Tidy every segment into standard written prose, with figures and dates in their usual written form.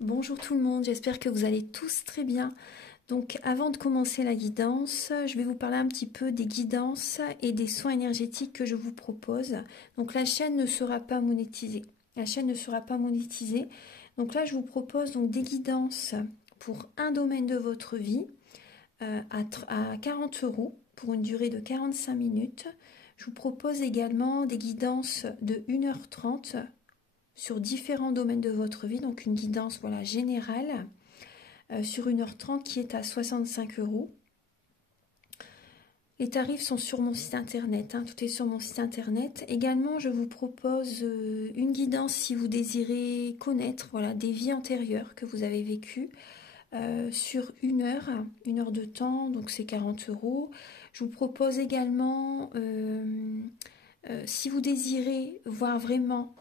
Bonjour tout le monde, j'espère que vous allez tous très bien. Donc avant de commencer la guidance, je vais vous parler un petit peu des guidances et des soins énergétiques que je vous propose. Donc la chaîne ne sera pas monétisée. La chaîne ne sera pas monétisée. Donc là je vous propose donc des guidances pour un domaine de votre vie à 40 € pour une durée de 45 minutes. Je vous propose également des guidances de 1h30 sur différents domaines de votre vie, donc une guidance voilà, générale sur 1h30 qui est à 65 €. Les tarifs sont sur mon site internet, tout est sur mon site internet. Également, je vous propose une guidance si vous désirez connaître voilà, des vies antérieures que vous avez vécues sur une heure de temps, donc c'est 40 €. Je vous propose également, si vous désirez voir vraiment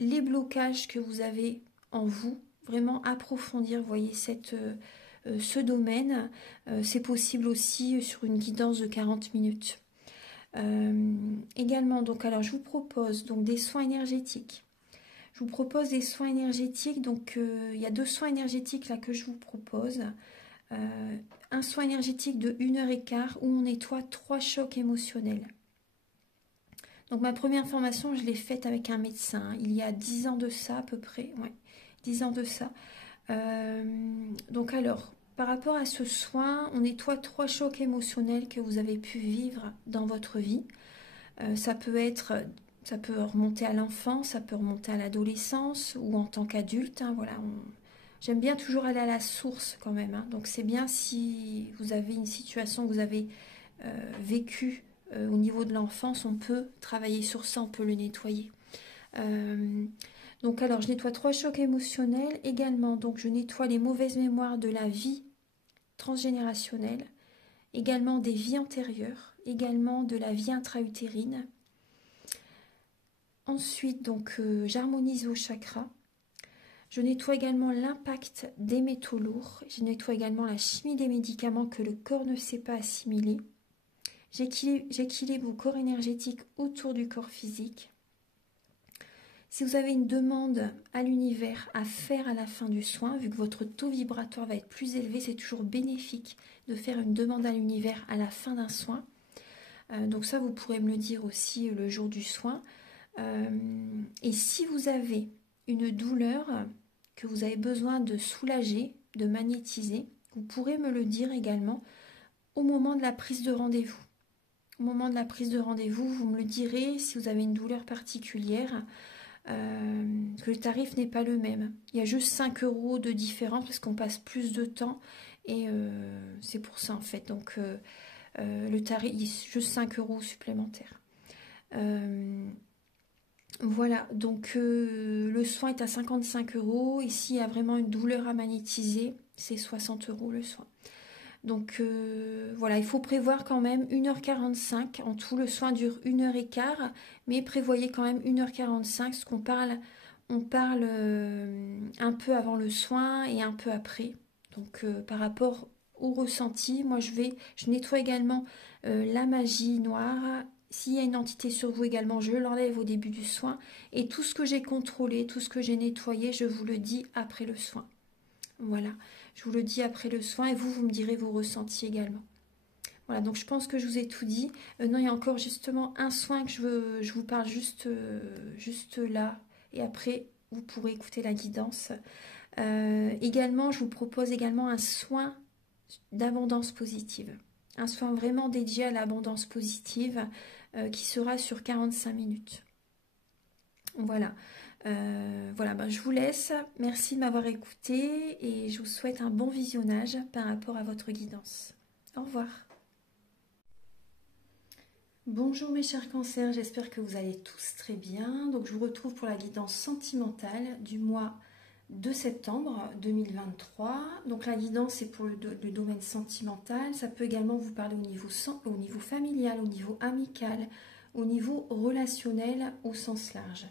les blocages que vous avez en vous, vraiment approfondir, voyez, ce domaine. C'est possible aussi sur une guidance de 40 minutes. Également, donc, alors je vous propose donc des soins énergétiques. Je vous propose des soins énergétiques, donc il y a 2 soins énergétiques là que je vous propose. Un soin énergétique de 1h15 où on nettoie 3 chocs émotionnels. Donc ma première formation, je l'ai faite avec un médecin, il y a 10 ans de ça à peu près, ouais, 10 ans de ça. Donc alors, par rapport à ce soin, on nettoie 3 chocs émotionnels que vous avez pu vivre dans votre vie. Ça peut remonter à l'enfance, ça peut remonter à l'adolescence ou en tant qu'adulte. Voilà, j'aime bien toujours aller à la source quand même. Donc c'est bien si vous avez une situation que vous avez vécue au niveau de l'enfance, on peut travailler sur ça, on peut le nettoyer. Donc alors je nettoie 3 chocs émotionnels également, donc je nettoie les mauvaises mémoires de la vie transgénérationnelle, également des vies antérieures, également de la vie intra-utérine. Ensuite donc j'harmonise vos chakras. Je nettoie également l'impact des métaux lourds, je nettoie également la chimie des médicaments que le corps ne sait pas assimiler. J'équilibre vos corps énergétiques autour du corps physique. Si vous avez une demande à l'univers à faire à la fin du soin, vu que votre taux vibratoire va être plus élevé, c'est toujours bénéfique de faire une demande à l'univers à la fin d'un soin. Donc ça, vous pourrez me le dire aussi le jour du soin. Et si vous avez une douleur que vous avez besoin de soulager, de magnétiser, vous pourrez me le dire également au moment de la prise de rendez-vous. Au moment de la prise de rendez-vous, vous me le direz si vous avez une douleur particulière. Que le tarif n'est pas le même. Il y a juste 5 € de différence parce qu'on passe plus de temps et c'est pour ça en fait. Donc le tarif, il y a juste 5 € supplémentaires. Voilà, donc le soin est à 55 €. Ici, il y a vraiment une douleur à magnétiser, c'est 60 € le soin. Donc voilà, il faut prévoir quand même 1h45. En tout, le soin dure 1h15, mais prévoyez quand même 1h45, parce qu'on parle, on parle un peu avant le soin et un peu après. Donc par rapport au ressenti, moi je nettoie également la magie noire. S'il y a une entité sur vous également, je l'enlève au début du soin. Et tout ce que j'ai contrôlé, tout ce que j'ai nettoyé, je vous le dis après le soin. Voilà, je vous le dis après le soin et vous me direz vos ressentis également. Voilà, donc je pense que je vous ai tout dit. Non, il y a encore justement un soin que je vous parle juste là. Et après, vous pourrez écouter la guidance. Également, je vous propose également un soin d'abondance positive. Un soin vraiment dédié à l'abondance positive qui sera sur 45 minutes. Voilà. Voilà, je vous laisse. Merci de m'avoir écouté et je vous souhaite un bon visionnage par rapport à votre guidance. Au revoir. Bonjour mes chers cancers, j'espère que vous allez tous très bien. Donc je vous retrouve pour la guidance sentimentale du mois de septembre 2023. Donc la guidance est pour le domaine sentimental. Ça peut également vous parler au niveau familial, au niveau amical, au niveau relationnel au sens large.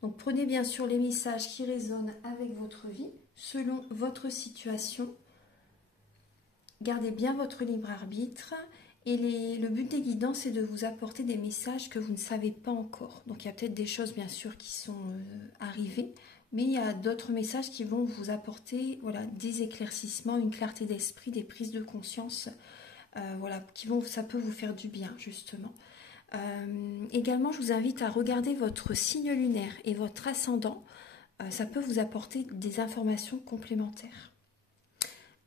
Donc prenez bien sûr les messages qui résonnent avec votre vie, selon votre situation. Gardez bien votre libre arbitre. Et le but des guidances, c'est de vous apporter des messages que vous ne savez pas encore. Donc il y a peut-être des choses bien sûr qui sont arrivées mais il y a d'autres messages qui vont vous apporter voilà, des éclaircissements, une clarté d'esprit, des prises de conscience, voilà, ça peut vous faire du bien justement. Également, je vous invite à regarder votre signe lunaire et votre ascendant. Ça peut vous apporter des informations complémentaires.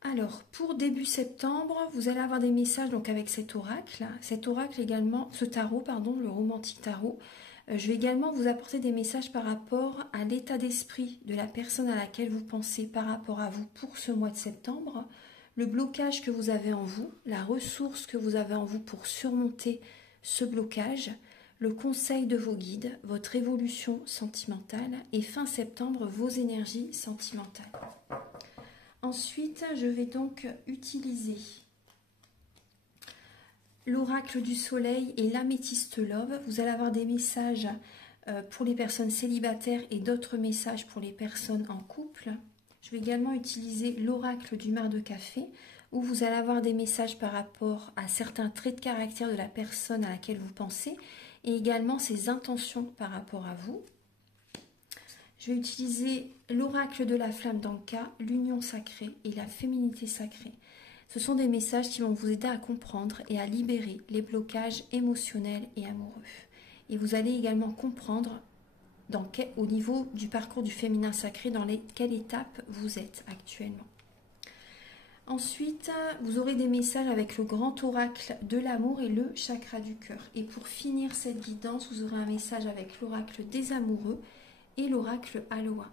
Alors, pour début septembre, vous allez avoir des messages donc avec cet oracle. Cet oracle également, ce tarot, pardon, le romantique tarot. Je vais également vous apporter des messages par rapport à l'état d'esprit de la personne à laquelle vous pensez par rapport à vous pour ce mois de septembre, le blocage que vous avez en vous, la ressource que vous avez en vous pour surmonter ce blocage, le conseil de vos guides, votre évolution sentimentale et fin septembre, vos énergies sentimentales. Ensuite, je vais donc utiliser l'oracle du soleil et l'améthyste love. Vous allez avoir des messages pour les personnes célibataires et d'autres messages pour les personnes en couple. Je vais également utiliser l'oracle du mar de café où vous allez avoir des messages par rapport à certains traits de caractère de la personne à laquelle vous pensez et également ses intentions par rapport à vous. Je vais utiliser l'oracle de la flamme d'Anka, l'union sacrée et la féminité sacrée. Ce sont des messages qui vont vous aider à comprendre et à libérer les blocages émotionnels et amoureux. Et vous allez également comprendre au niveau du parcours du féminin sacré dans quelle étape vous êtes actuellement. Ensuite, vous aurez des messages avec le grand oracle de l'amour et le chakra du cœur. Et pour finir cette guidance, vous aurez un message avec l'oracle des amoureux et l'oracle Aloha.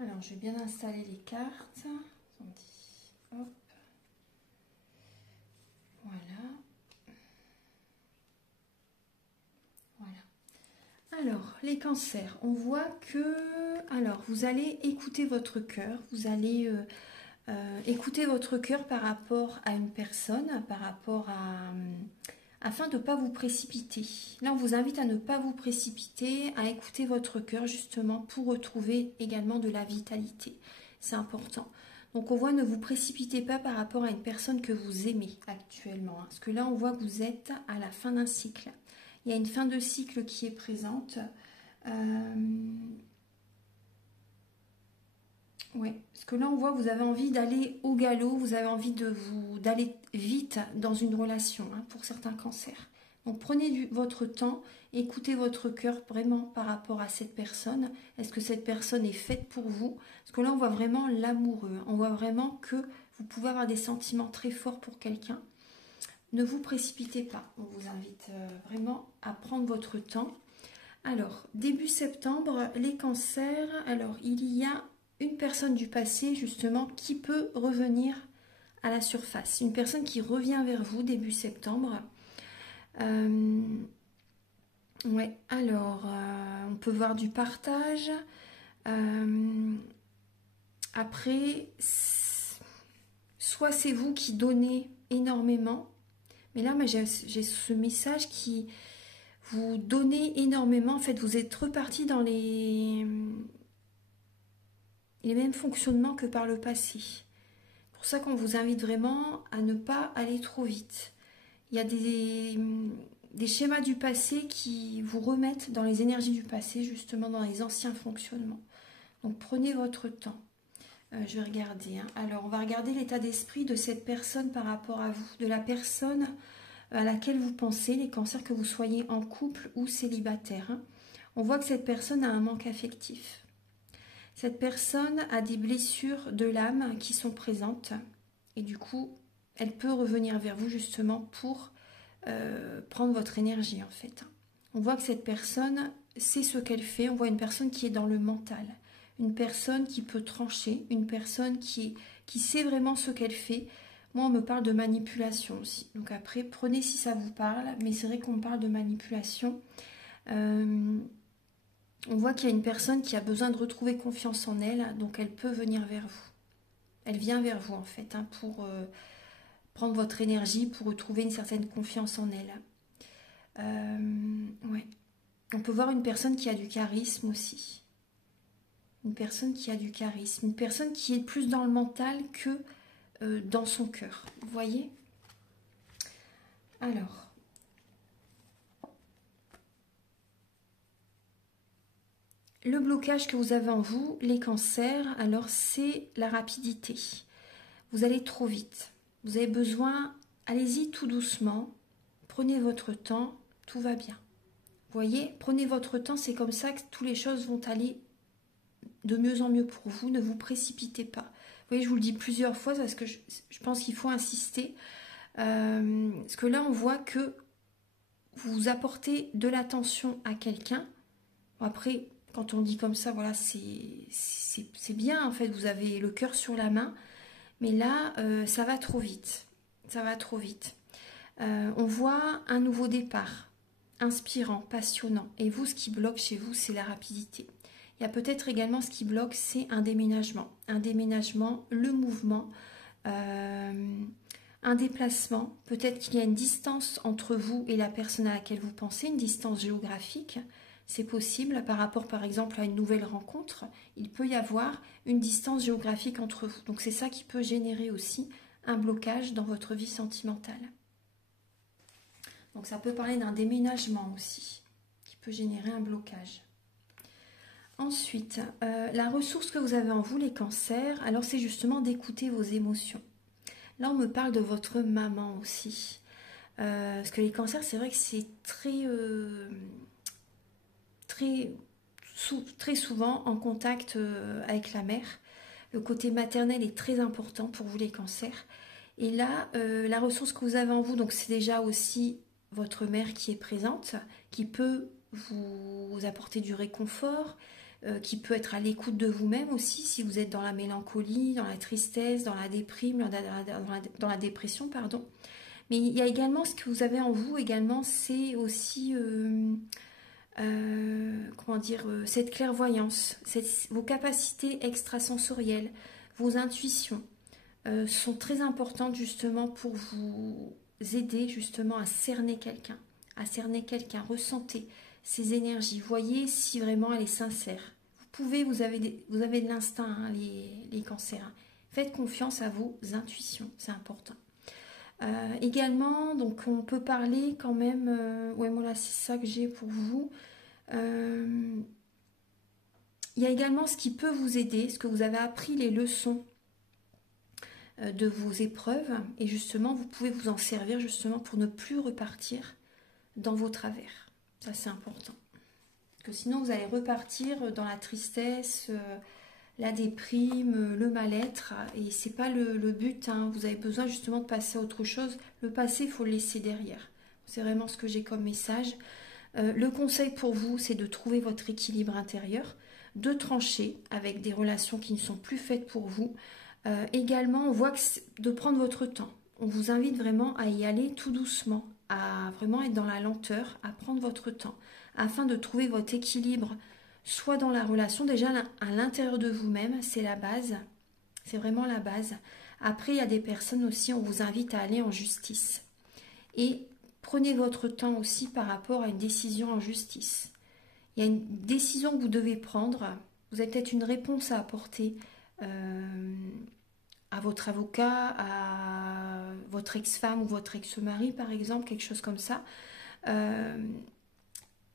Alors, je vais bien installer les cartes. Hop. Voilà. Voilà. Alors, les cancers, on voit que... Alors, vous allez écouter votre cœur. Vous allez écouter votre cœur par rapport à une personne, par rapport à... afin de ne pas vous précipiter. Là, on vous invite à ne pas vous précipiter, à écouter votre cœur justement pour retrouver également de la vitalité. C'est important. Donc, on voit ne vous précipitez pas par rapport à une personne que vous aimez actuellement. Parce que là, on voit que vous êtes à la fin d'un cycle. Il y a une fin de cycle qui est présente. Oui, parce que là, on voit que vous avez envie d'aller au galop, vous avez envie d'aller vite dans une relation pour certains cancers. Donc, prenez votre temps, écoutez votre cœur vraiment par rapport à cette personne. Est-ce que cette personne est faite pour vous? Parce que là, on voit vraiment l'amoureux. On voit vraiment que vous pouvez avoir des sentiments très forts pour quelqu'un. Ne vous précipitez pas. On vous invite vraiment à prendre votre temps. Alors, début septembre, les cancers. Alors, il y a une personne du passé, justement, qui peut revenir à la surface. Une personne qui revient vers vous début septembre. Ouais, alors, on peut voir du partage. Après, soit c'est vous qui donnez énormément, mais là, j'ai ce message qui vous donnez énormément. En fait, vous êtes reparti dans les mêmes fonctionnements que par le passé. C'est pour ça qu'on vous invite vraiment à ne pas aller trop vite. Il y a des schémas du passé qui vous remettent dans les énergies du passé, justement dans les anciens fonctionnements. Donc prenez votre temps. Je vais regarder. Alors on va regarder l'état d'esprit de cette personne par rapport à vous. De la personne à laquelle vous pensez, les cancers, que vous soyez en couple ou célibataire. Hein. On voit que cette personne a un manque affectif. Cette personne a des blessures de l'âme qui sont présentes et du coup, elle peut revenir vers vous justement pour prendre votre énergie en fait. On voit que cette personne sait ce qu'elle fait, on voit une personne qui est dans le mental, une personne qui peut trancher, une personne qui sait vraiment ce qu'elle fait. Moi, on me parle de manipulation aussi. Donc après, prenez si ça vous parle, mais c'est vrai qu'on me parle de manipulation. On voit qu'il y a une personne qui a besoin de retrouver confiance en elle, donc elle peut venir vers vous. Elle vient vers vous en fait, hein, pour prendre votre énergie, pour retrouver une certaine confiance en elle. Ouais. On peut voir une personne qui a du charisme aussi. Une personne qui a du charisme. Une personne qui est plus dans le mental que dans son cœur. Vous voyez? Alors. Le blocage que vous avez en vous, les cancers, alors c'est la rapidité. Vous allez trop vite. Vous avez besoin, allez-y tout doucement. Prenez votre temps, tout va bien. Vous voyez, prenez votre temps, c'est comme ça que toutes les choses vont aller de mieux en mieux pour vous. Ne vous précipitez pas. Vous voyez, je vous le dis plusieurs fois parce que je pense qu'il faut insister. Parce que là, on voit que vous apportez de l'attention à quelqu'un. Bon, après, quand on dit comme ça, voilà, c'est bien en fait. Vous avez le cœur sur la main. Mais là, ça va trop vite. Ça va trop vite. On voit un nouveau départ. Inspirant, passionnant. Et vous, ce qui bloque chez vous, c'est la rapidité. Il y a peut-être également ce qui bloque, c'est un déménagement. Un déménagement, le mouvement, un déplacement. Peut-être qu'il y a une distance entre vous et la personne à laquelle vous pensez, une distance géographique. C'est possible par rapport, par exemple, à une nouvelle rencontre. Il peut y avoir une distance géographique entre vous. Donc c'est ça qui peut générer aussi un blocage dans votre vie sentimentale. Donc ça peut parler d'un déménagement aussi, qui peut générer un blocage. Ensuite, la ressource que vous avez en vous, les cancers, alors c'est justement d'écouter vos émotions. Là, on me parle de votre maman aussi. Parce que les cancers, c'est vrai que c'est très souvent en contact avec la mère. Le côté maternel est très important pour vous, les cancers. Et là, la ressource que vous avez en vous, donc c'est déjà aussi votre mère qui est présente, qui peut vous apporter du réconfort, qui peut être à l'écoute de vous-même aussi, si vous êtes dans la mélancolie, dans la tristesse, dans la déprime, dans la dépression, pardon. Mais il y a également ce que vous avez en vous, également, c'est aussi, comment dire, cette clairvoyance, vos capacités extrasensorielles, vos intuitions sont très importantes justement pour vous aider justement à cerner quelqu'un, ressentez ses énergies, voyez si vraiment elle est sincère. Vous avez de l'instinct, hein, les cancers. Hein. Faites confiance à vos intuitions, c'est important. Également, donc on peut parler quand même, ouais voilà, c'est ça que j'ai pour vous. Il y a également ce qui peut vous aider, ce que vous avez appris, les leçons de vos épreuves, et justement vous pouvez vous en servir justement pour ne plus repartir dans vos travers. Ça c'est important. Parce que sinon vous allez repartir dans la tristesse, la déprime, le mal-être, et c'est pas le but, hein. Vous avez besoin justement de passer à autre chose. Le passé, il faut le laisser derrière. C'est vraiment ce que j'ai comme message. Le conseil pour vous, c'est de trouver votre équilibre intérieur, de trancher avec des relations qui ne sont plus faites pour vous. Également, on voit que de prendre votre temps. On vous invite vraiment à y aller tout doucement, à vraiment être dans la lenteur, à prendre votre temps, afin de trouver votre équilibre, soit dans la relation, déjà à l'intérieur de vous-même, c'est la base, c'est vraiment la base. Après, il y a des personnes aussi, on vous invite à aller en justice. Et prenez votre temps aussi par rapport à une décision en justice. Il y a une décision que vous devez prendre, vous avez peut-être une réponse à apporter à votre avocat, à votre ex-femme ou votre ex-mari par exemple, quelque chose comme ça.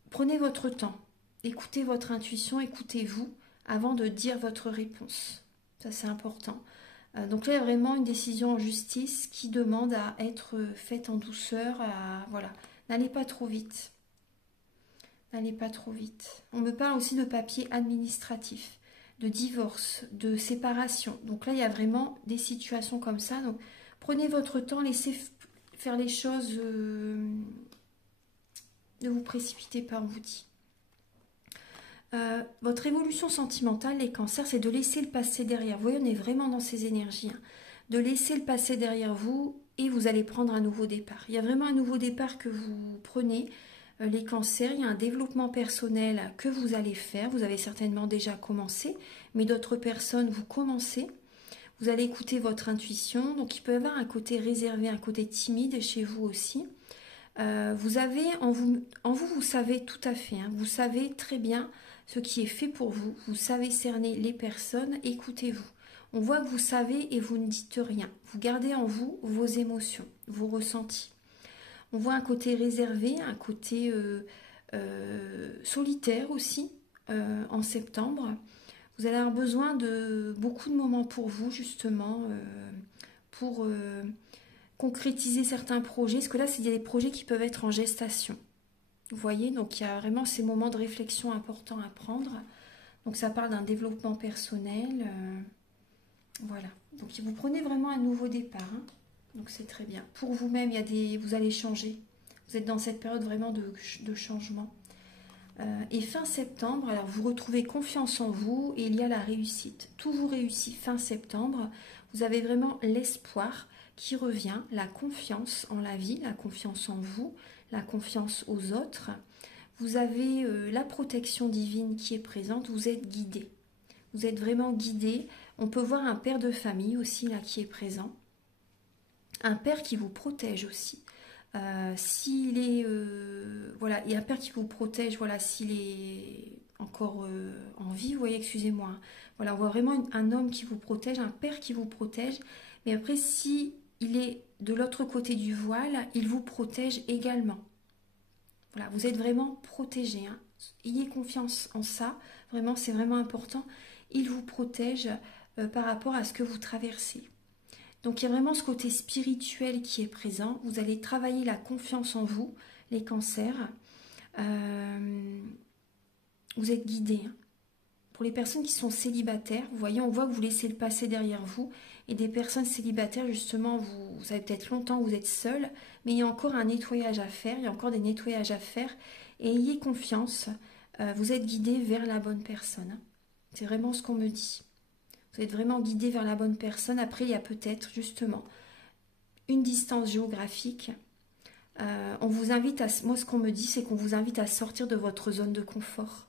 Prenez votre temps, écoutez votre intuition, écoutez-vous avant de dire votre réponse. Ça c'est important. Donc là, il y a vraiment une décision en justice qui demande à être faite en douceur. Voilà, n'allez pas trop vite. N'allez pas trop vite. On me parle aussi de papiers administratifs, de divorce, de séparation. Donc là, il y a vraiment des situations comme ça. Donc prenez votre temps, laissez faire les choses. Ne vous précipitez pas, on vous dit. Votre évolution sentimentale, les cancers, c'est de laisser le passé derrière. Vous voyez, on est vraiment dans ces énergies. Hein. De laisser le passé derrière vous et vous allez prendre un nouveau départ. Il y a vraiment un nouveau départ que vous prenez. Les cancers, il y a un développement personnel que vous allez faire. Vous avez certainement déjà commencé, mais d'autres personnes, vous commencez. Vous allez écouter votre intuition. Donc, il peut y avoir un côté réservé, un côté timide chez vous aussi. Vous avez vous savez tout à fait. Hein, vous savez très bien ce qui est fait pour vous. Vous savez cerner les personnes. Écoutez-vous. On voit que vous savez et vous ne dites rien. Vous gardez en vous vos émotions, vos ressentis. On voit un côté réservé, un côté solitaire aussi en septembre. Vous allez avoir besoin de beaucoup de moments pour vous, justement, pour concrétiser certains projets. Parce que là, il y a des projets qui peuvent être en gestation. Vous voyez, donc il y a vraiment ces moments de réflexion importants à prendre. Donc ça parle d'un développement personnel. Voilà. Donc vous prenez vraiment un nouveau départ. Hein. Donc c'est très bien. Pour vous-même, vous allez changer. Vous êtes dans cette période vraiment de changement. Et fin septembre, alors vous retrouvez confiance en vous et il y a la réussite. Tout vous réussit fin septembre. Vous avez vraiment l'espoir qui revient, la confiance en la vie, la confiance en vous, la confiance aux autres. Vous avez la protection divine qui est présente. Vous êtes guidé. Vous êtes vraiment guidé. On peut voir un père de famille aussi là qui est présent. Un père qui vous protège aussi. S'il est voilà, il y a un père qui vous protège, voilà, s'il est encore en vie, vous voyez, excusez-moi. Voilà, on voit vraiment un homme qui vous protège, un père qui vous protège, mais après, si il est de l'autre côté du voile, il vous protège également. Voilà, vous êtes vraiment protégé. Hein. Ayez confiance en ça, vraiment, c'est vraiment important. Il vous protège par rapport à ce que vous traversez. Donc il y a vraiment ce côté spirituel qui est présent. Vous allez travailler la confiance en vous, les cancers. Vous êtes guidés. Hein. Pour les personnes qui sont célibataires, vous voyez, on voit que vous laissez le passé derrière vous. Et des personnes célibataires, justement, vous savez peut-être longtemps que vous êtes seul, mais il y a encore un nettoyage à faire, il y a encore des nettoyages à faire. Et ayez confiance, vous êtes guidés vers la bonne personne. Hein. C'est vraiment ce qu'on me dit. Vous êtes vraiment guidé vers la bonne personne. Après, il y a peut-être justement une distance géographique. On vous invite à... Moi, ce qu'on me dit, c'est qu'on vous invite à sortir de votre zone de confort.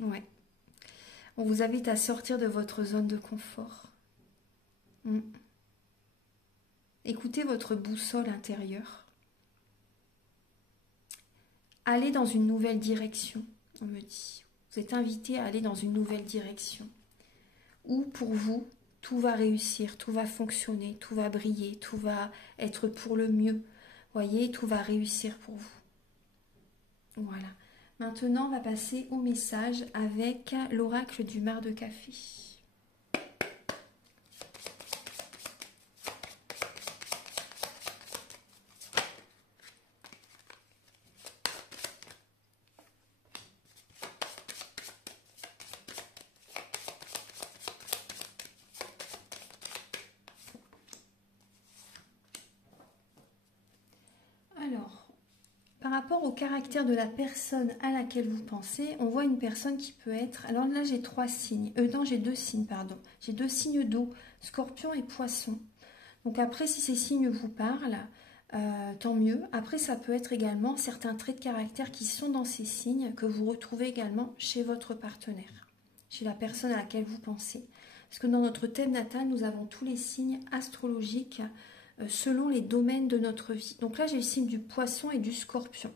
Ouais. On vous invite à sortir de votre zone de confort. Écoutez votre boussole intérieure. Allez dans une nouvelle direction, on me dit. Vous êtes invité à aller dans une nouvelle direction. Où pour vous, tout va réussir, tout va fonctionner, tout va briller, tout va être pour le mieux. Voyez, tout va réussir pour vous. Voilà. Maintenant, on va passer au message avec l'oracle du mar de café. Par rapport au caractère de la personne à laquelle vous pensez, on voit une personne qui peut être... Alors là, j'ai 3 signes. Non, j'ai 2 signes, pardon. J'ai 2 signes d'eau, Scorpion et Poisson. Donc après, si ces signes vous parlent, tant mieux. Après, ça peut être également certains traits de caractère qui sont dans ces signes que vous retrouvez également chez votre partenaire, chez la personne à laquelle vous pensez. Parce que dans notre thème natal, nous avons tous les signes astrologiques selon les domaines de notre vie. Donc là, j'ai le signe du Poisson et du Scorpion.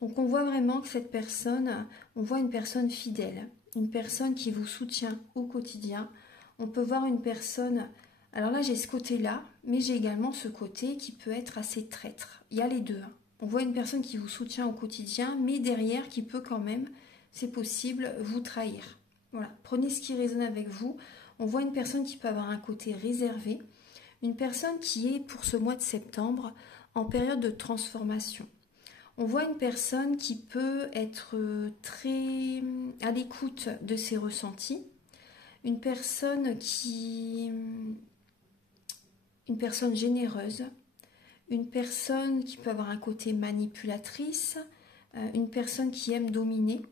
Donc on voit vraiment que cette personne, on voit une personne fidèle, une personne qui vous soutient au quotidien. On peut voir une personne... Alors là, j'ai ce côté-là, mais j'ai également ce côté qui peut être assez traître. Il y a les deux. Hein. On voit une personne qui vous soutient au quotidien, mais derrière, qui peut quand même, c'est possible, vous trahir. Voilà, prenez ce qui résonne avec vous. On voit une personne qui peut avoir un côté réservé, une personne qui est pour ce mois de septembre en période de transformation. On voit une personne qui peut être très à l'écoute de ses ressentis, une personne généreuse, une personne qui peut avoir un côté manipulatrice, une personne qui aime dominer,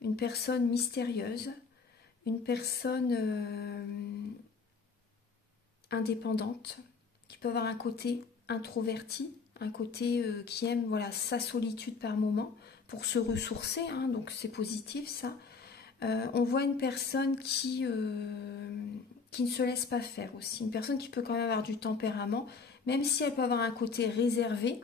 une personne mystérieuse, une personne indépendante, qui peut avoir un côté introverti, un côté qui aime voilà, sa solitude par moment pour se ressourcer, hein, donc c'est positif ça. On voit une personne qui ne se laisse pas faire aussi, une personne qui peut quand même avoir du tempérament, même si elle peut avoir un côté réservé,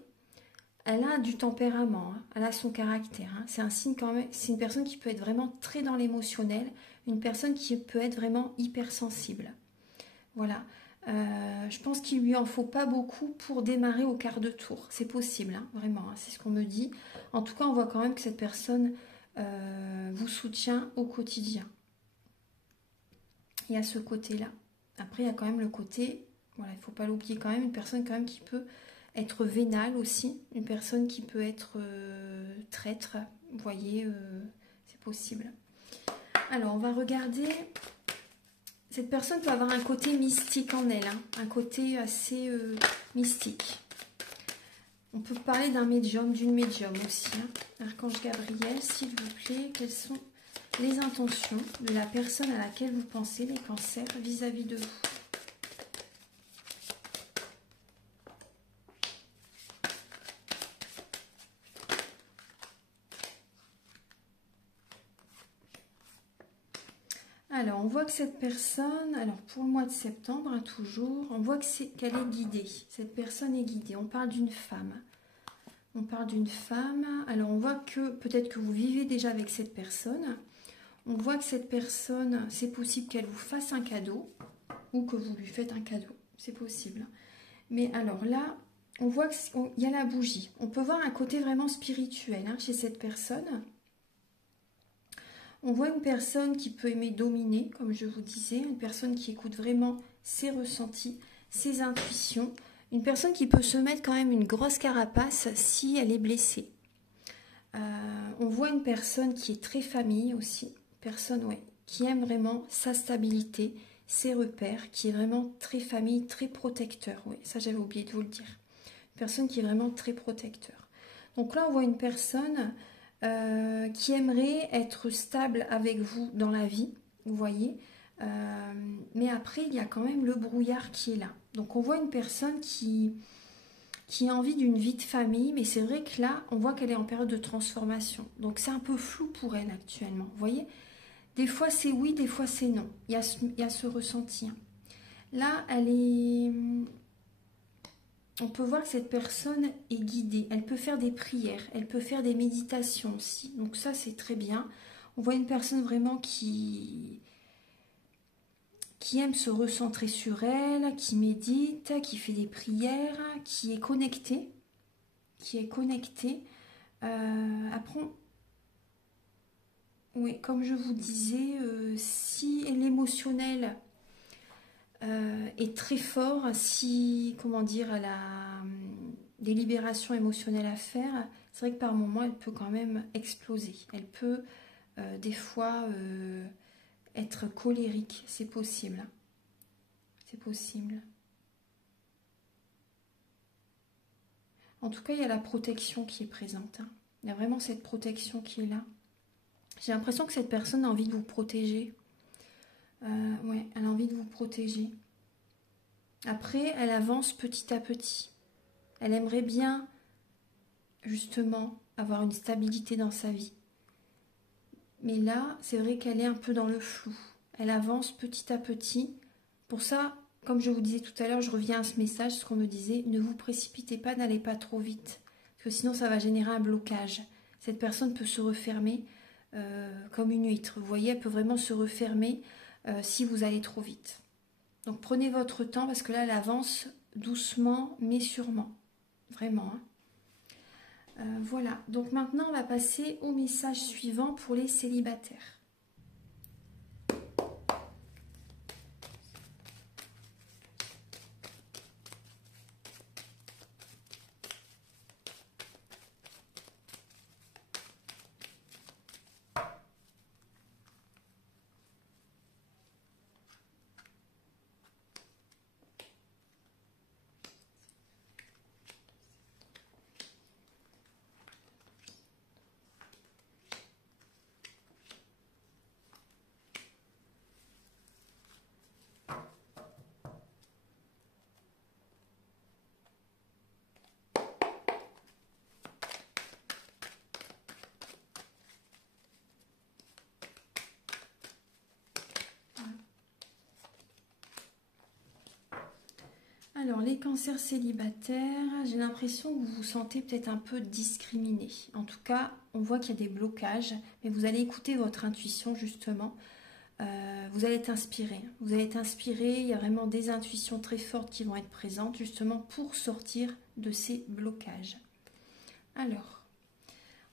elle a du tempérament, hein, elle a son caractère. Hein. C'est un signe quand même, c'est une personne qui peut être vraiment très dans l'émotionnel, une personne qui peut être vraiment hypersensible. Voilà. Je pense qu'il lui en faut pas beaucoup pour démarrer au quart de tour. C'est possible, hein, vraiment, hein, c'est ce qu'on me dit. En tout cas, on voit quand même que cette personne vous soutient au quotidien. Il y a ce côté-là. Après, il y a quand même le côté, voilà, il ne faut pas l'oublier quand même, une personne quand même qui peut être vénale aussi, une personne qui peut être traître, vous voyez, c'est possible. Alors, on va regarder. Cette personne peut avoir un côté mystique en elle, hein, un côté assez mystique. On peut parler d'un médium, d'une médium aussi. Hein. Archange Gabriel, s'il vous plaît, quelles sont les intentions de la personne à laquelle vous pensez, les cancers, vis-à-vis de vous? Alors, on voit que cette personne, alors pour le mois de septembre, hein, toujours, on voit qu'elle est guidée. Cette personne est guidée. On parle d'une femme. On parle d'une femme. Alors, on voit que peut-être que vous vivez déjà avec cette personne. On voit que cette personne, c'est possible qu'elle vous fasse un cadeau ou que vous lui faites un cadeau. C'est possible. Mais alors là, on voit qu'il y a la bougie. On peut voir un côté vraiment spirituel hein, chez cette personne. On voit une personne qui peut aimer dominer, comme je vous disais, une personne qui écoute vraiment ses ressentis, ses intuitions, une personne qui peut se mettre quand même une grosse carapace si elle est blessée. On voit une personne qui est très famille aussi, personne ouais, qui aime vraiment sa stabilité, ses repères, qui est vraiment très famille, très protecteur. Oui, ça j'avais oublié de vous le dire. Une personne qui est vraiment très protecteur. Donc là on voit une personne qui aimerait être stable avec vous dans la vie, vous voyez. Mais après, il y a quand même le brouillard qui est là. Donc on voit une personne qui a envie d'une vie de famille, mais c'est vrai que là, on voit qu'elle est en période de transformation. Donc c'est un peu flou pour elle actuellement, vous voyez. Des fois c'est oui, des fois c'est non. Il y a ce ressenti. Là, elle est... On peut voir que cette personne est guidée. Elle peut faire des prières, elle peut faire des méditations aussi. Donc ça, c'est très bien. On voit une personne vraiment qui aime se recentrer sur elle, qui médite, qui fait des prières, qui est connectée. Après, oui, comme je vous disais, si l'émotionnel est très fort, si, comment dire, elle a des libérations émotionnelles à faire, c'est vrai que par moments, elle peut quand même exploser. Elle peut, des fois, être colérique. C'est possible. C'est possible. En tout cas, il y a la protection qui est présente. Hein. Il y a vraiment cette protection qui est là. J'ai l'impression que cette personne a envie de vous protéger. Ouais, elle a envie de vous protéger. Après, elle avance petit à petit. Elle aimerait bien, justement, avoir une stabilité dans sa vie. Mais là, c'est vrai qu'elle est un peu dans le flou. Elle avance petit à petit. Pour ça, comme je vous disais tout à l'heure, je reviens à ce message, ce qu'on me disait, ne vous précipitez pas, n'allez pas trop vite. Parce que sinon, ça va générer un blocage. Cette personne peut se refermer comme une huître. Vous voyez, elle peut vraiment se refermer si vous allez trop vite. Donc prenez votre temps parce que là, elle avance doucement mais sûrement. Vraiment. Hein. Voilà. Donc maintenant, on va passer au message suivant pour les célibataires. Alors, les cancers célibataires, j'ai l'impression que vous vous sentez peut-être un peu discriminé. En tout cas, on voit qu'il y a des blocages, mais vous allez écouter votre intuition justement. Vous allez être inspiré. Vous allez être inspiré, il y a vraiment des intuitions très fortes qui vont être présentes justement pour sortir de ces blocages. Alors,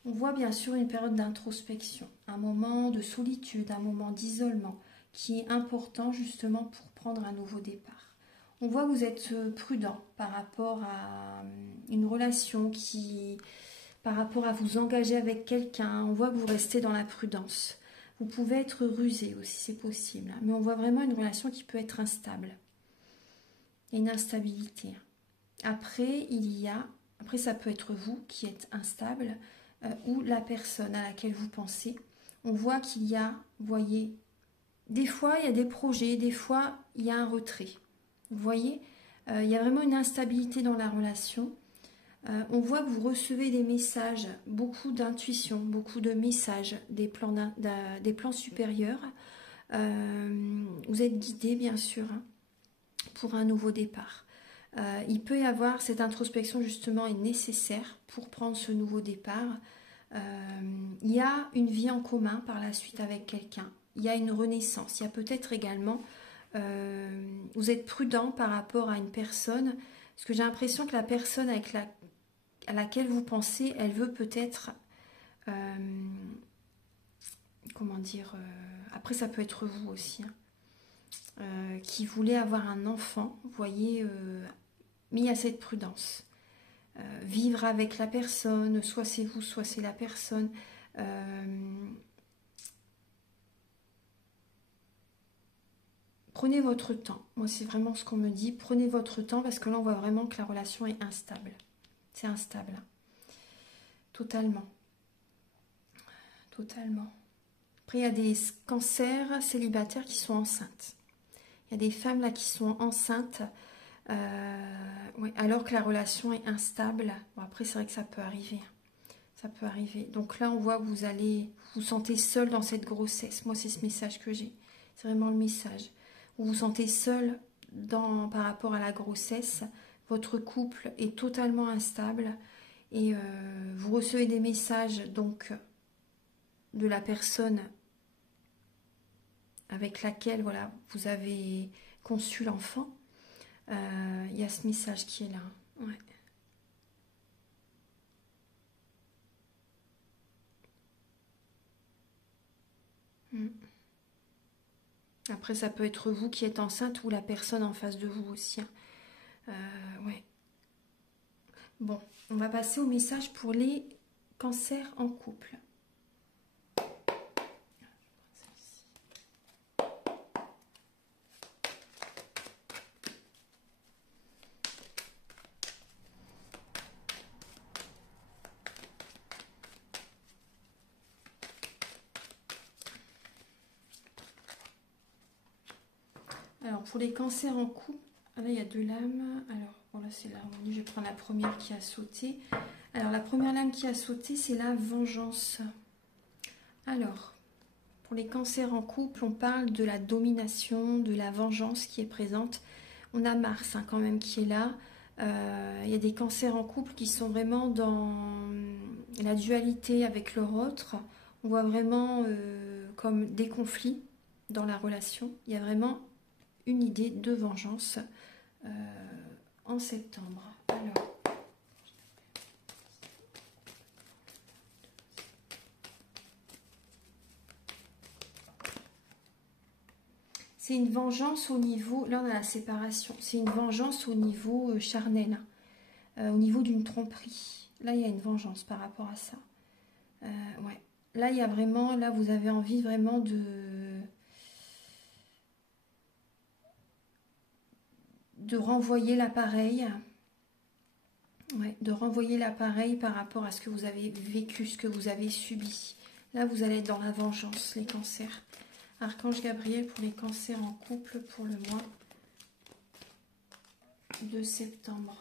on voit bien sûr une période d'introspection, un moment de solitude, un moment d'isolement qui est important justement pour prendre un nouveau départ. On voit que vous êtes prudent par rapport à une relation par rapport à vous engager avec quelqu'un. On voit que vous restez dans la prudence. Vous pouvez être rusé aussi, c'est possible. Mais on voit vraiment une relation qui peut être instable. Il y a une instabilité. Après, ça peut être vous qui êtes instable ou la personne à laquelle vous pensez. On voit qu'il y a, vous voyez, des fois il y a des projets, des fois il y a un retrait. Vous voyez, il y a vraiment une instabilité dans la relation. On voit que vous recevez des messages, beaucoup d'intuition, beaucoup de messages, des plans supérieurs. Vous êtes guidé, bien sûr, hein, pour un nouveau départ. Il peut y avoir cette introspection, justement, est nécessaire pour prendre ce nouveau départ. Il y a une vie en commun par la suite avec quelqu'un. Il y a une renaissance. Il y a peut-être également... vous êtes prudent par rapport à une personne, parce que j'ai l'impression que la personne à laquelle vous pensez, elle veut peut-être, comment dire, après ça peut être vous aussi, hein, qui voulait avoir un enfant, vous voyez, mais il y a cette prudence. Vivre avec la personne, soit c'est vous, soit c'est la personne. Prenez votre temps. Moi, c'est vraiment ce qu'on me dit. Prenez votre temps parce que là, on voit vraiment que la relation est instable. C'est instable. Totalement. Totalement. Après, il y a des cancers célibataires qui sont enceintes. Il y a des femmes là qui sont enceintes ouais, alors que la relation est instable. Bon, après, c'est vrai que ça peut arriver. Ça peut arriver. Donc là, on voit que vous vous sentez seul dans cette grossesse. Moi, c'est ce message que j'ai. C'est vraiment le message. Vous vous sentez seul par rapport à la grossesse. Votre couple est totalement instable. Et vous recevez des messages donc de la personne avec laquelle voilà, vous avez conçu l'enfant. Il y a ce message qui est là. Ouais. Après, ça peut être vous qui êtes enceinte ou la personne en face de vous aussi. Ouais. Bon, on va passer au message pour les cancers en couple. Alors, pour les cancers en couple, là, il y a deux lames. Alors, voilà, c'est l'harmonie. Je vais prendre la première qui a sauté. Alors, la première lame qui a sauté, c'est la vengeance. Alors, pour les cancers en couple, on parle de la domination, de la vengeance qui est présente. On a Mars hein, quand même qui est là. Il y a des cancers en couple qui sont vraiment dans la dualité avec leur autre. On voit vraiment comme des conflits dans la relation. Il y a vraiment une idée de vengeance en septembre. Alors, c'est une vengeance au niveau, là on a la séparation, c'est une vengeance au niveau charnel, au niveau d'une tromperie. Là il y a une vengeance par rapport à ça. Ouais. Là il y a vraiment, là vous avez envie vraiment de renvoyer l'appareil. Ouais, de renvoyer l'appareil par rapport à ce que vous avez vécu, ce que vous avez subi. Là vous allez être dans la vengeance, les cancers. Archange Gabriel pour les cancers en couple pour le mois de septembre.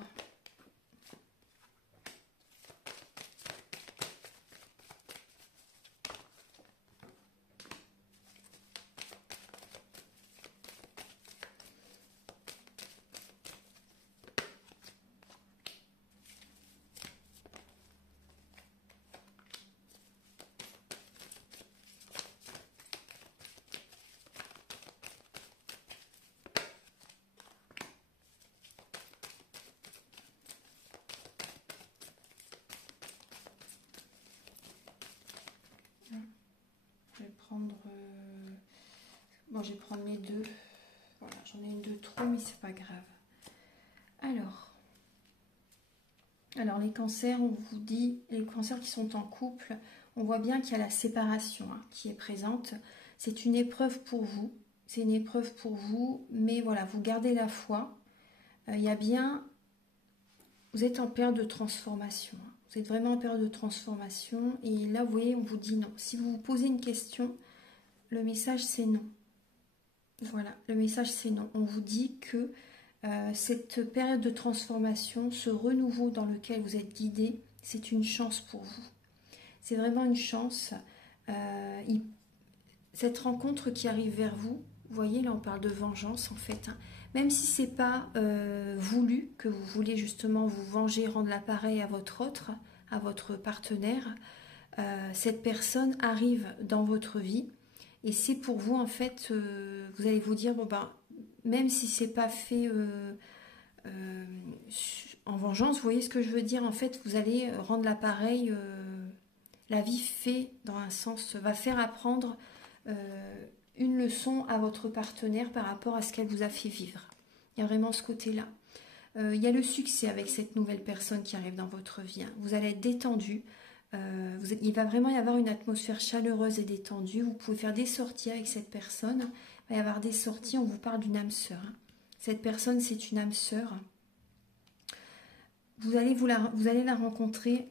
Bon, je vais prendre les deux. Voilà, j'en ai une de trop, mais c'est pas grave. Alors les cancers, on vous dit, les cancers qui sont en couple, on voit bien qu'il y a la séparation qui est présente. C'est une épreuve pour vous. C'est une épreuve pour vous, mais voilà, vous gardez la foi. Il y a bien... Vous êtes en période de transformation. Vous êtes vraiment en période de transformation. Et là, vous voyez, on vous dit non. Si vous vous posez une question, le message, c'est non. Voilà, le message, c'est non. On vous dit que cette période de transformation, ce renouveau dans lequel vous êtes guidé, c'est une chance pour vous. C'est vraiment une chance. Cette rencontre qui arrive vers vous, vous voyez, là, on parle de vengeance, en fait. Même si ce n'est pas voulu, que vous voulez justement vous venger, rendre l'appareil à votre autre, à votre partenaire, cette personne arrive dans votre vie et c'est pour vous, en fait, vous allez vous dire, bon ben, même si c'est pas fait en vengeance, vous voyez ce que je veux dire, en fait, vous allez rendre l'appareil, la vie fait, dans un sens, va faire apprendre une leçon à votre partenaire par rapport à ce qu'elle vous a fait vivre. Il y a vraiment ce côté-là. Il y a le succès avec cette nouvelle personne qui arrive dans votre vie. Vous allez être détendu. Il va vraiment y avoir une atmosphère chaleureuse et détendue. Vous pouvez faire des sorties avec cette personne. Il va y avoir des sorties, on vous parle d'une âme sœur. Cette personne, c'est une âme sœur. Vous allez la rencontrer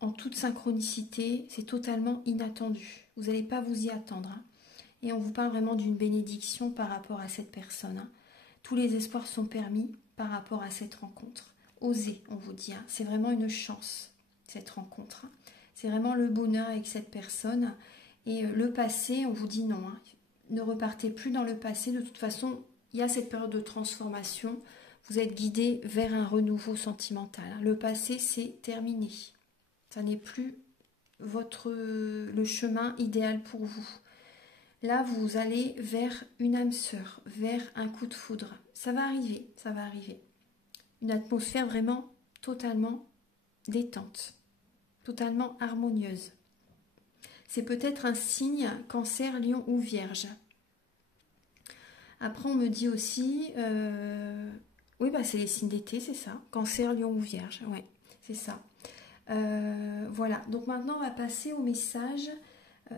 en toute synchronicité. C'est totalement inattendu. Vous n'allez pas vous y attendre. Et on vous parle vraiment d'une bénédiction par rapport à cette personne. Tous les espoirs sont permis par rapport à cette rencontre. Osez, on vous dit. C'est vraiment une chance, cette rencontre. C'est vraiment le bonheur avec cette personne. Et le passé, on vous dit non. Ne repartez plus dans le passé. De toute façon, il y a cette période de transformation. Vous êtes guidé vers un renouveau sentimental. Le passé, c'est terminé. Ça n'est plus le chemin idéal pour vous. Là, vous allez vers une âme sœur, vers un coup de foudre. Ça va arriver, ça va arriver. Une atmosphère vraiment totalement détente, totalement harmonieuse. C'est peut-être un signe cancer, lion ou vierge. Après, on me dit aussi... oui, bah, c'est les signes d'été, c'est ça. Cancer, lion ou vierge, ouais, c'est ça. Voilà, donc maintenant, on va passer au message...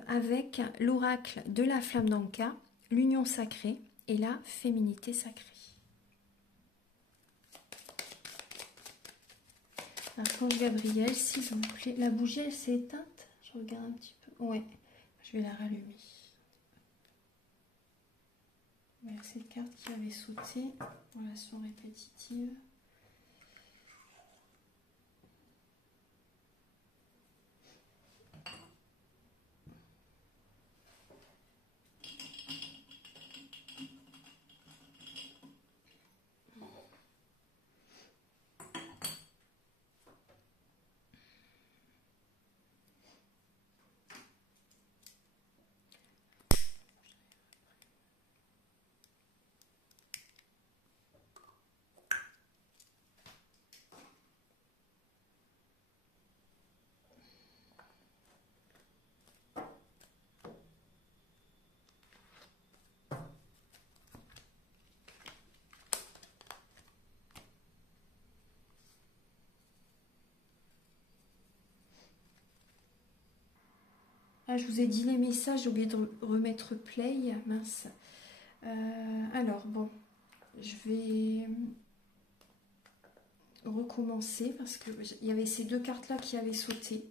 avec l'oracle de la flamme d'Anka, l'union sacrée et la féminité sacrée. Archange Gabriel, s'il vous plaît. La bougie, elle s'est éteinte. Je regarde un petit peu. Ouais, je vais la rallumer. Cette carte qui avait sauté. Relation répétitive. Ah, je vous ai dit les messages, j'ai oublié de remettre play, mince. Alors, bon, je vais recommencer parce qu'il y avait ces deux cartes-là qui avaient sauté.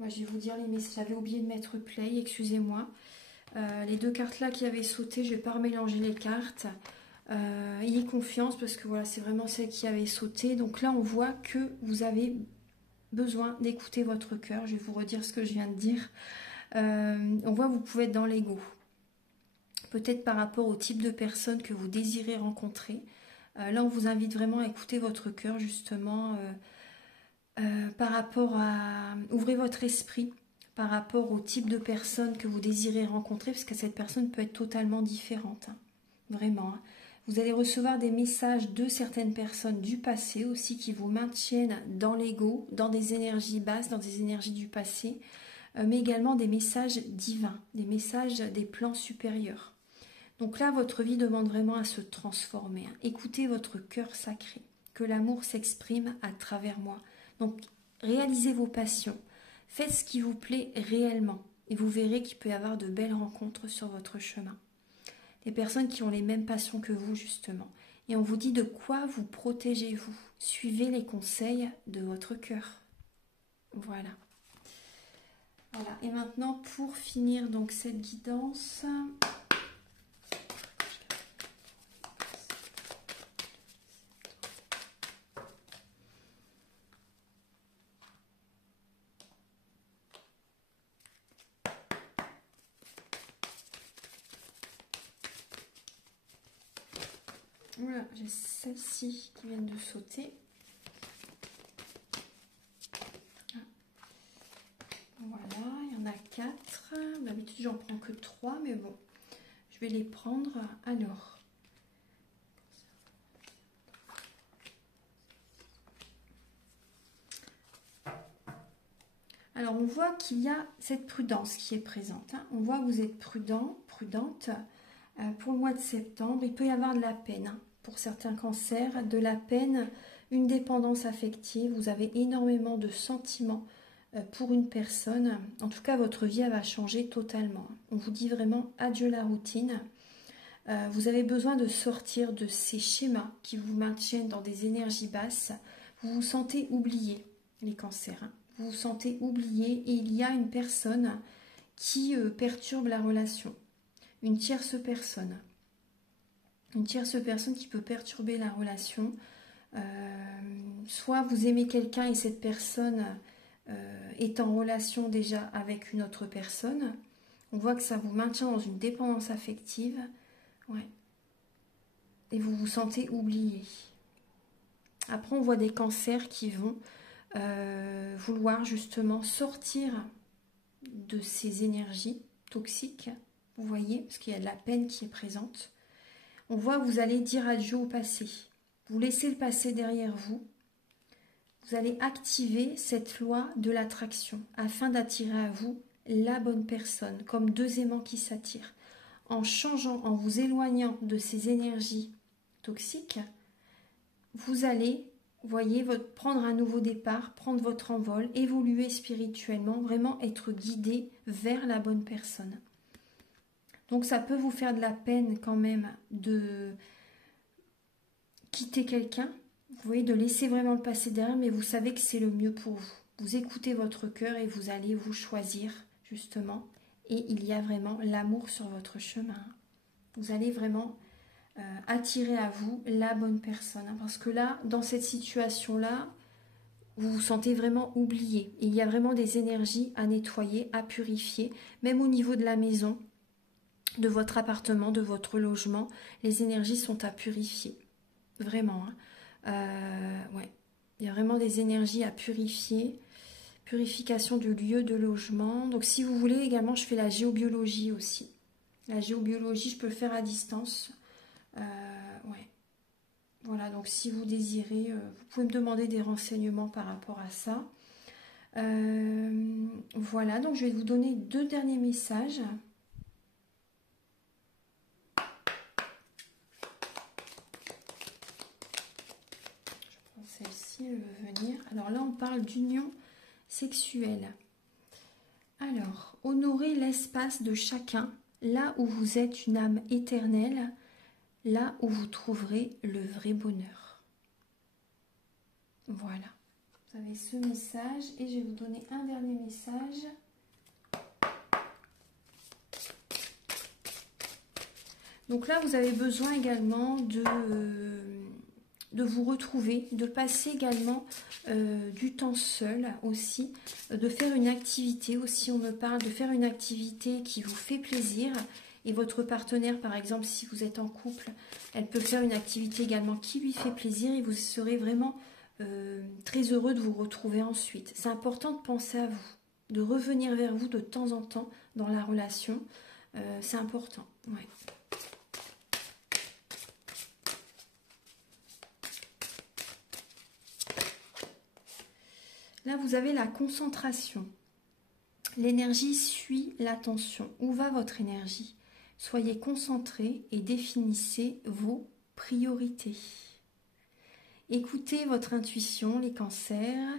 Moi, je vais vous dire les messages, j'avais oublié de mettre play, excusez-moi. Les deux cartes-là qui avaient sauté, je ne vais pas remélanger les cartes. Ayez confiance parce que voilà, c'est vraiment celles qui avaient sauté. Donc là, on voit que vous avez besoin d'écouter votre cœur. Je vais vous redire ce que je viens de dire. On voit que vous pouvez être dans l'ego. Peut-être par rapport au type de personne que vous désirez rencontrer. Là, on vous invite vraiment à écouter votre cœur, justement, par rapport à... Ouvrez votre esprit par rapport au type de personne que vous désirez rencontrer, parce que cette personne peut être totalement différente. Vraiment. Vous allez recevoir des messages de certaines personnes du passé aussi qui vous maintiennent dans l'ego, dans des énergies basses, dans des énergies du passé, mais également des messages divins, des messages des plans supérieurs. Donc là, votre vie demande vraiment à se transformer. Écoutez votre cœur sacré, que l'amour s'exprime à travers moi. Donc, réalisez vos passions, faites ce qui vous plaît réellement, et vous verrez qu'il peut y avoir de belles rencontres sur votre chemin. Des personnes qui ont les mêmes passions que vous, justement. Et on vous dit de quoi vous protégez-vous. Suivez les conseils de votre cœur. Voilà. Voilà. Et maintenant, pour finir donc cette guidance... Voilà, j'ai celles-ci qui viennent de sauter. Voilà, il y en a 4. D'habitude, j'en prends que 3, mais bon, je vais les prendre alors. Alors, on voit qu'il y a cette prudence qui est présente. Hein. On voit que vous êtes prudent, prudente. Pour le mois de septembre, il peut y avoir de la peine. Hein. Pour certains cancers, de la peine, une dépendance affective. Vous avez énormément de sentiments pour une personne. En tout cas, votre vie elle va changer totalement. On vous dit vraiment adieu la routine. Vous avez besoin de sortir de ces schémas qui vous maintiennent dans des énergies basses. Vous vous sentez oublié, les cancers. Hein. Vous vous sentez oublié et il y a une personne qui perturbe la relation. Une tierce personne. Une tierce personne qui peut perturber la relation. Soit vous aimez quelqu'un et cette personne est en relation déjà avec une autre personne. On voit que ça vous maintient dans une dépendance affective. Ouais. Et vous vous sentez oublié. Après, on voit des cancers qui vont vouloir justement sortir de ces énergies toxiques. Vous voyez, parce qu'il y a de la peine qui est présente. On voit que vous allez dire adieu au passé. Vous laissez le passé derrière vous. Vous allez activer cette loi de l'attraction afin d'attirer à vous la bonne personne, comme deux aimants qui s'attirent. En changeant, en vous éloignant de ces énergies toxiques, vous allez, voyez, prendre un nouveau départ, prendre votre envol, évoluer spirituellement, vraiment être guidé vers la bonne personne. Donc ça peut vous faire de la peine quand même de quitter quelqu'un, vous voyez, de laisser vraiment le passé derrière, mais vous savez que c'est le mieux pour vous. Vous écoutez votre cœur et vous allez vous choisir justement. Et il y a vraiment l'amour sur votre chemin. Vous allez vraiment attirer à vous la bonne personne. Hein, parce que là, dans cette situation-là, vous vous sentez vraiment oublié. Il y a vraiment des énergies à nettoyer, à purifier, même au niveau de la maison, de votre appartement, de votre logement. Les énergies sont à purifier. Vraiment. Hein. Ouais. Il y a vraiment des énergies à purifier. Purification du lieu de logement. Donc si vous voulez également, je fais la géobiologie aussi. La géobiologie, je peux le faire à distance. Ouais. Voilà, donc si vous désirez, vous pouvez me demander des renseignements par rapport à ça. Voilà, donc je vais vous donner 2 derniers messages. Je prends celle-ci, elle veut venir. Alors là, on parle d'union sexuelle. Alors, honorez l'espace de chacun, là où vous êtes une âme éternelle, là où vous trouverez le vrai bonheur. Voilà. Vous avez ce message et je vais vous donner un dernier message. Donc là, vous avez besoin également de vous retrouver, de passer également du temps seul aussi, de faire une activité aussi, on me parle de faire une activité qui vous fait plaisir. Et votre partenaire, par exemple, si vous êtes en couple, elle peut faire une activité également qui lui fait plaisir et vous serez vraiment très heureux de vous retrouver ensuite. C'est important de penser à vous, de revenir vers vous de temps en temps dans la relation. C'est important, ouais. Là, vous avez la concentration. L'énergie suit l'attention. Où va votre énergie? Soyez concentrés et définissez vos priorités. Écoutez votre intuition, les cancers,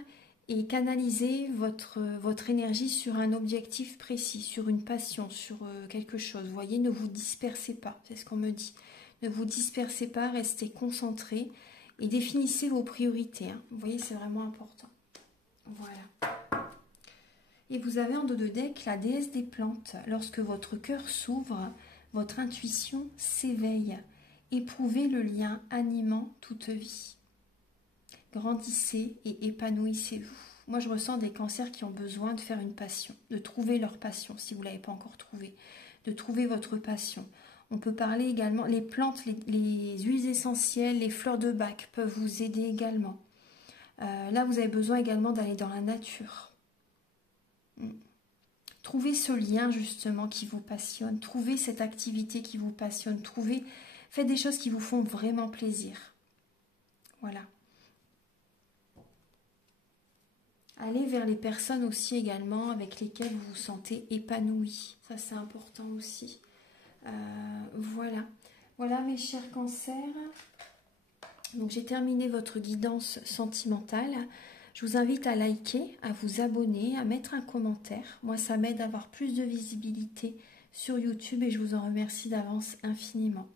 et canalisez votre énergie sur un objectif précis, sur une passion, sur quelque chose. Vous voyez, ne vous dispersez pas, c'est ce qu'on me dit. Ne vous dispersez pas, restez concentrés et définissez vos priorités. Hein. Vous voyez, c'est vraiment important. Voilà. Et vous avez en dos de deck la déesse des plantes. Lorsque votre cœur s'ouvre, votre intuition s'éveille. Éprouvez le lien animant toute vie. Grandissez et épanouissez-vous. Moi, je ressens des cancers qui ont besoin de faire une passion, de trouver leur passion, si vous ne l'avez pas encore trouvé, de trouver votre passion. On peut parler également, les plantes, les huiles essentielles, les fleurs de bac peuvent vous aider également. Là, vous avez besoin également d'aller dans la nature. Trouvez ce lien justement qui vous passionne, trouvez cette activité qui vous passionne, faites des choses qui vous font vraiment plaisir. Voilà. Allez vers les personnes aussi également avec lesquelles vous vous sentez épanoui. Ça, c'est important aussi. Voilà. Voilà mes chers cancers. Donc, j'ai terminé votre guidance sentimentale. Je vous invite à liker, à vous abonner, à mettre un commentaire. Moi, ça m'aide à avoir plus de visibilité sur YouTube et je vous en remercie d'avance infiniment.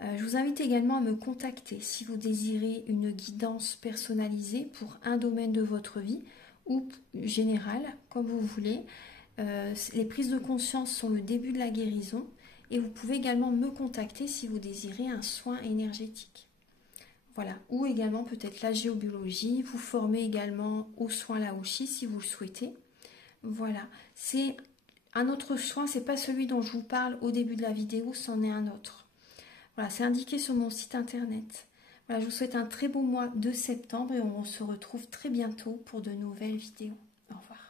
Je vous invite également à me contacter si vous désirez une guidance personnalisée pour un domaine de votre vie ou général, comme vous voulez. Les prises de conscience sont le début de la guérison et vous pouvez également me contacter si vous désirez un soin énergétique. Voilà, ou également peut-être la géobiologie, vous formez également aux soins Laoshi si vous le souhaitez. Voilà, c'est un autre soin, c'est pas celui dont je vous parle au début de la vidéo, c'en est un autre. Voilà, c'est indiqué sur mon site internet. Voilà, je vous souhaite un très beau mois de septembre et on se retrouve très bientôt pour de nouvelles vidéos. Au revoir.